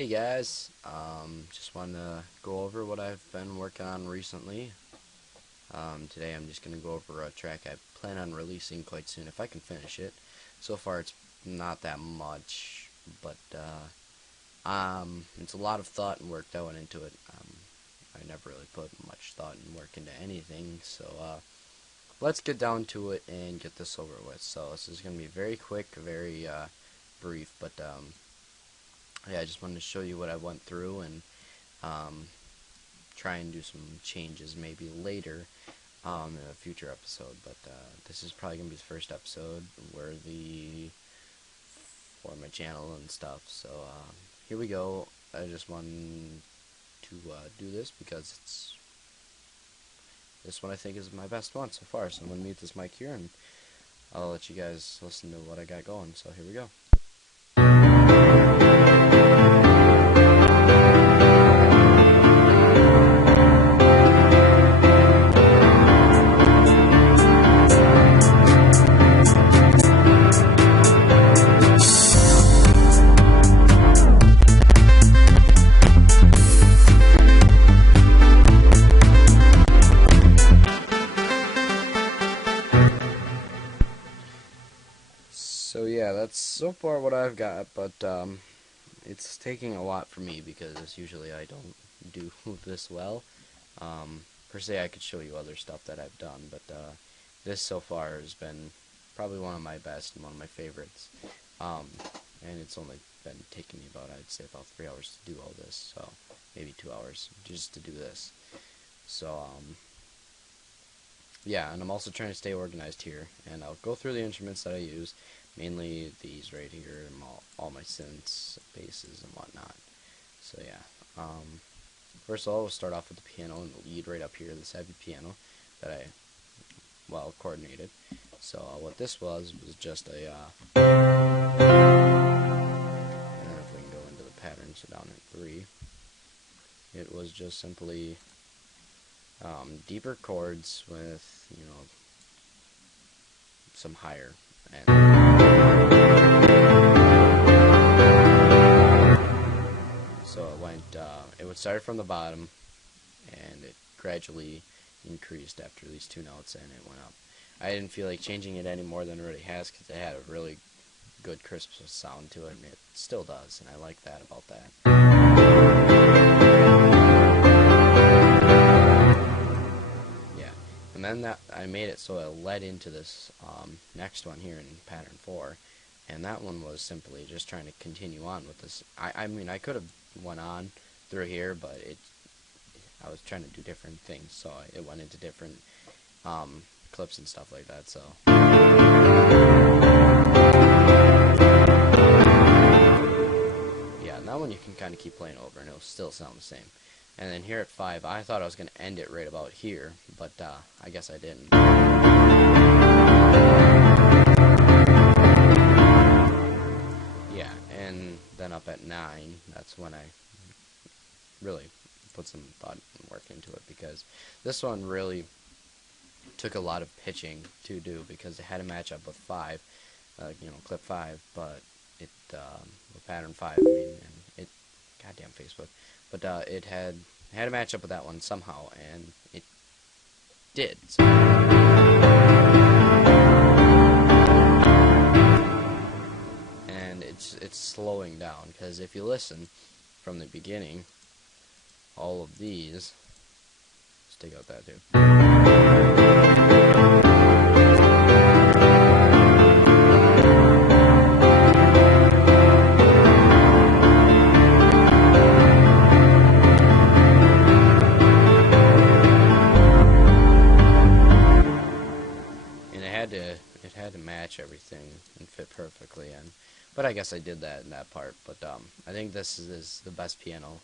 Hey guys, just wanted to go over what I've been working on recently. Today I'm just going to go over a track I plan on releasing quite soon if I can finish it. So far it's not that much, but it's a lot of thought and work that went into it. I never really put much thought and work into anything, so let's get down to it and get this over with. So this is going to be very quick, very brief, but yeah, I just wanted to show you what I went through and try and do some changes maybe later in a future episode. But this is probably going to be the first episode worthy for my channel and stuff. So here we go. I just wanted to do this because this one I think is my best one so far. So I'm going to mute this mic here and I'll let you guys listen to what I got going. So here we go. So yeah, that's so far what I've got, but it's taking a lot for me because usually I don't do this well. Per se, I could show you other stuff that I've done, but this so far has been probably one of my best and one of my favorites. And it's only been taking me I'd say about 3 hours to do all this, so maybe 2 hours just to do this. So yeah, and I'm also trying to stay organized here, and I'll go through the instruments that I use, mainly these right here, and all my synths, basses, and whatnot. So yeah, first of all, we'll start off with the piano and the lead right up here, this heavy piano that I, well, coordinated. So what this was just a, I don't know if we can go into the pattern, so down at 3, it was just simply deeper chords with, you know, some higher. And so it would start from the bottom, and it gradually increased after these 2 notes, and it went up. I didn't feel like changing it any more than it already has, because it had a really good crisp sound to it, and it still does, and I like that about that. And then that I made it so it led into this next one here in pattern 4, and that one was simply just trying to continue on with this. I mean, I could have went on through here, but I was trying to do different things, so it went into different clips and stuff like that. So yeah, and that one you can kind of keep playing over, and it'll still sound the same. And then here at 5, I thought I was going to end it right about here, but I guess I didn't. Yeah, and then up at 9, that's when I really put some thought and work into it, because this one really took a lot of pitching to do, because it had to match up with 5, you know, clip 5, but it, with pattern 5, I mean, and it, goddamn Facebook. But it had to match up with that one somehow, and it did. So. And it's slowing down, because if you listen from the beginning, all of these, let's take out that too. It had to match everything and fit perfectly, but I guess I did that in that part. But I think this is the best piano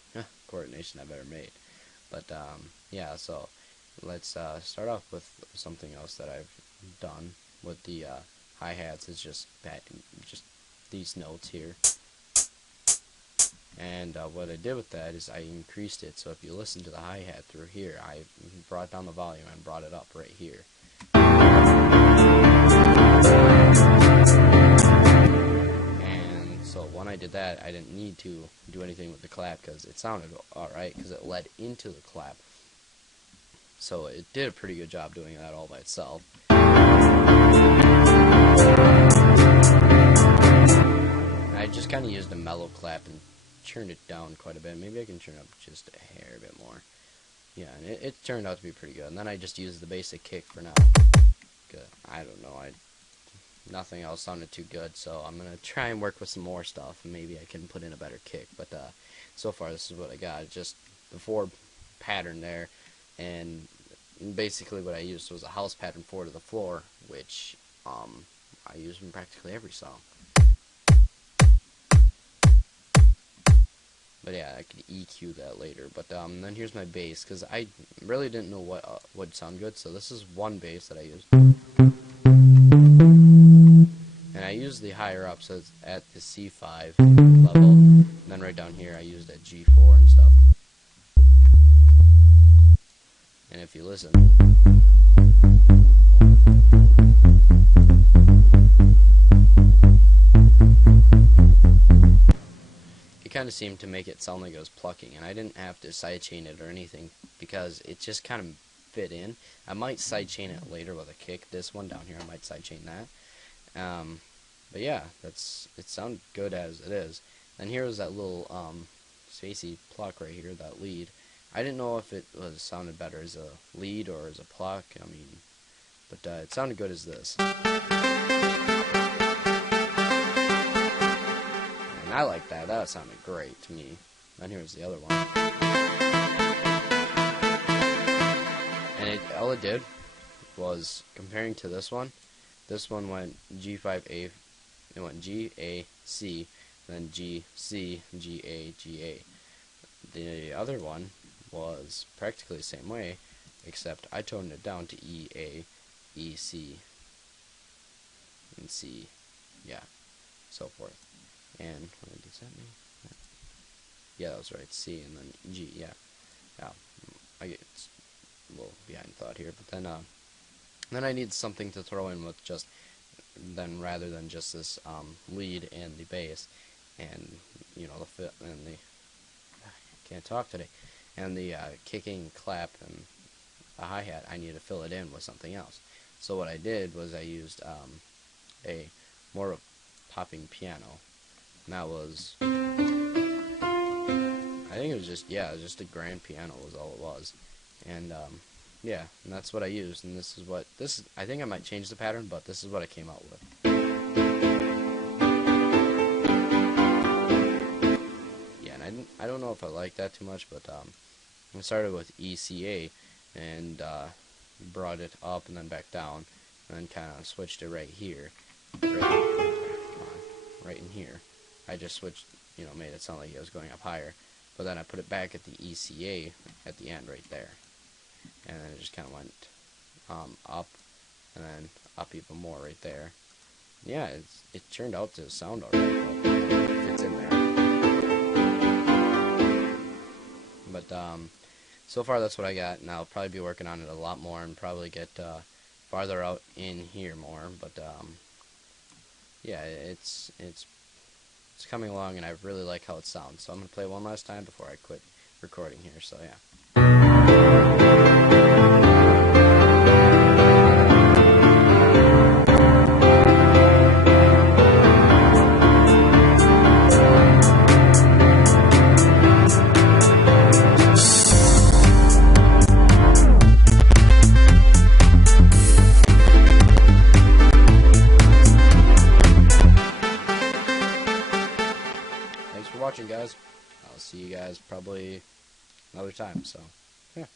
coordination I've ever made. But yeah, so let's start off with something else that I've done with the hi-hats. It's just these notes here, and what I did with that is I increased it. So if you listen to the hi-hat through here, I brought down the volume and brought it up right here. And So when I did that, I didn't need to do anything with the clap because it sounded alright because it led into the clap. So it did a pretty good job doing that all by itself. And I just kind of used a mellow clap and turned it down quite a bit. Maybe I can turn it up just a hair bit more. Yeah, and it turned out to be pretty good. And then I just used the basic kick for now. I don't know, nothing else sounded too good, so I'm gonna try and work with some more stuff, and maybe I can put in a better kick. But so far, this is what I got. Just the 4 pattern there, and basically what I used was a house pattern 4 to the floor, which I use in practically every song. But yeah, I could EQ that later. But then here's my bass, because I really didn't know what would sound good, so this is one bass that I used. And I used the higher up, so it's at the C5 level. And then right down here, I used a G4 and stuff. And if you listen, it kind of seemed to make it sound like it was plucking. And I didn't have to sidechain it or anything because it just kind of fit in. I might sidechain it later with a kick. This one down here, I might sidechain that. But yeah, it sounded good as it is. And here was that little spacey pluck right here, that lead. I didn't know if it sounded better as a lead or as a pluck. I mean, but it sounded good as this. And I like that. That sounded great to me. And here's the other one. And all it did was, comparing to this one went G5A, it went G, A, C, then G, C, G, A, G, A. The other one was practically the same way, except I toned it down to E, A, E, C, and C, yeah, so forth. And what does that mean? Yeah, that was right, C, and then G, yeah. I get a little behind thought here, but then I need something to throw in with just then rather than just this lead and the bass, and you know the I can't talk today, and the kicking clap and a hi-hat. I need to fill it in with something else. So what I did was I used a more of popping piano, and that was, I think it was just, yeah, it was just a grand piano was all it was. And yeah, and that's what I used, and this is what, I think I might change the pattern, but this is what I came out with. Yeah, and I don't know if I like that too much, but I started with ECA, and brought it up and then back down, and then kind of switched it right here, right in here. I just switched, you know, made it sound like it was going up higher, but then I put it back at the ECA at the end right there. And then it just kind of went up, and then up even more right there. Yeah, it turned out to sound alright, but it fits in there. But so far that's what I got, and I'll probably be working on it a lot more, and probably get farther out in here more. But yeah, it's coming along, and I really like how it sounds. So I'm gonna play it one last time before I quit recording here. So yeah. Thanks for watching, guys. I'll see you guys probably another time, so yeah.